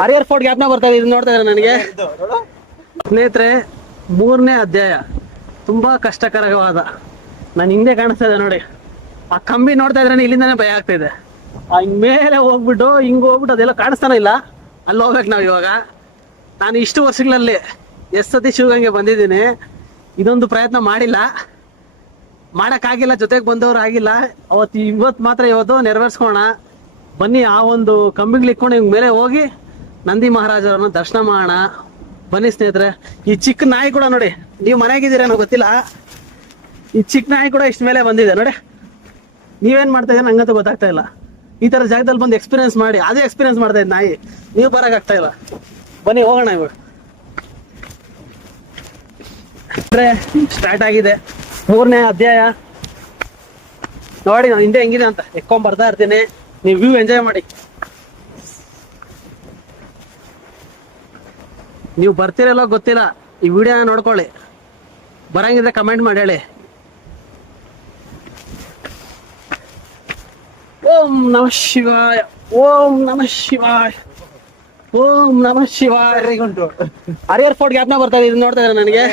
Harihar fort ಗ್ಯಾಪ್ನ ಬರ್ತಾ ಇದೆ, ನೋಡ್ತಾ ಇದ್ದಾರೆ ನನಗೆ ಸ್ನೇಹಿತರೆ. 3ನೇ ಅಧ್ಯಾಯ ತುಂಬಾ ಕಷ್ಟಕರವಾದ. ನಾನು ಹಿಂದೆ ಕಾಣಿಸ್ತಾ ಇದೆ ನೋಡಿ, ಆ ಕಂಬಿ ನೋಡ್ತಾ ಇದ್ರೆ ಇಲ್ಲಿಂದಾನೆ ಭಯ ಆಗ್ತಾ ಇದೆ. ಹಿಂಗ್ ಮೇಲೆ ಹೋಗ್ಬಿಟ್ಟು ಅದೆಲ್ಲ ಕಾಣಿಸ್ತಾನೆ ಇಲ್ಲ. ಅಲ್ಲಿ ಹೋಗ್ಬೇಕು ನಾವು ಇವಾಗ. ನಾನು ಇಷ್ಟು ವರ್ಷಗಳಲ್ಲಿ ಎಷ್ಟು ಸತಿ ಶಿವಗಂಗೆ ಬಂದಿದ್ದೀನಿ, ಇದೊಂದು ಪ್ರಯತ್ನ ಮಾಡಿಲ್ಲ, ಮಾಡೋಕ್ಕಾಗಿಲ್ಲ, ಜೊತೆಗೆ ಬಂದವರು ಆಗಿಲ್ಲ. ಇವತ್ತು ನೆರವೇರ್ಸ್ಕೋಣ ಬನ್ನಿ. ಆ ಒಂದು ಕಂಬಿಗಳು ಇಟ್ಕೊಂಡು ಹಿಂಗ್ ಮೇಲೆ ಹೋಗಿ ನಂದಿ ಮಹಾರಾಜರನ್ನ ದರ್ಶನ ಮಾಡೋಣ ಬನ್ನಿ ಸ್ನೇಹಿತರೆ. ಈ ಚಿಕ್ಕ ನಾಯಿ ಕೂಡ ನೋಡಿ, ನೀವು ಮನೆಯಾಗಿದ್ದೀರೇನೋ ಗೊತ್ತಿಲ್ಲ, ಈ ಚಿಕ್ಕ ನಾಯಿ ಕೂಡ ಇಷ್ಟ ಮೇಲೆ ಬಂದಿದೆ ನೋಡಿ. ನೀವೇನ್ ಮಾಡ್ತಾ ಇದ್ದೀರ ನಂಗಂತೂ ಗೊತ್ತಾಗ್ತಾ ಇಲ್ಲ. ಈ ತರ ಜಾಗದಲ್ಲಿ ಬಂದು ಎಕ್ಸ್ಪೀರಿಯನ್ಸ್ ಮಾಡಿ, ಅದೇ ಎಕ್ಸ್ಪೀರಿಯನ್ಸ್ ಮಾಡ್ತಾ ಇದ್ದ ನಾಯಿ. ನೀವು ಬರೋಕ್ಕಾಗ್ತಾ ಇಲ್ಲ. ಬನ್ನಿ ಹೋಗೋಣ ಇವಾಗ. ಸ್ಟಾರ್ಟ್ ಆಗಿದೆ 3ನೇ ಅಧ್ಯಾಯ. ನೋಡಿ ನಾನು ಹಿಂದೆ ಹೆಂಗಿದೆ ಅಂತ ಎಕ್ಕೊಂಡ್ ಬರ್ತಾ ಇರ್ತೀನಿ, ನೀವು ವ್ಯೂ ಎಂಜಾಯ್ ಮಾಡಿ. ನೀವು ಬರ್ತೀರಲ್ಲೋ ಗೊತ್ತಿಲ್ಲ, ಈ ವಿಡಿಯೋನ ನೋಡ್ಕೊಳ್ಳಿ. ಬರಂಗಿದ್ರೆ ಕಮೆಂಟ್ ಮಾಡಿ ಹೇಳಿ. ಓಂ ನಮಃ ಶಿವಾಯ, ಓಂ ನಮಃ ಶಿವಾಯ, ಓಂ ನಮಃ ಶಿವಾಯ. ಹರಿಹರ್ ಫೋರ್ಟ್ ಗ್ಯಾಪ್ನ ಬರ್ತಾ ಇದೆ, ನೋಡ್ತಾ ಇದ್ದಾರೆ ನನಗೆ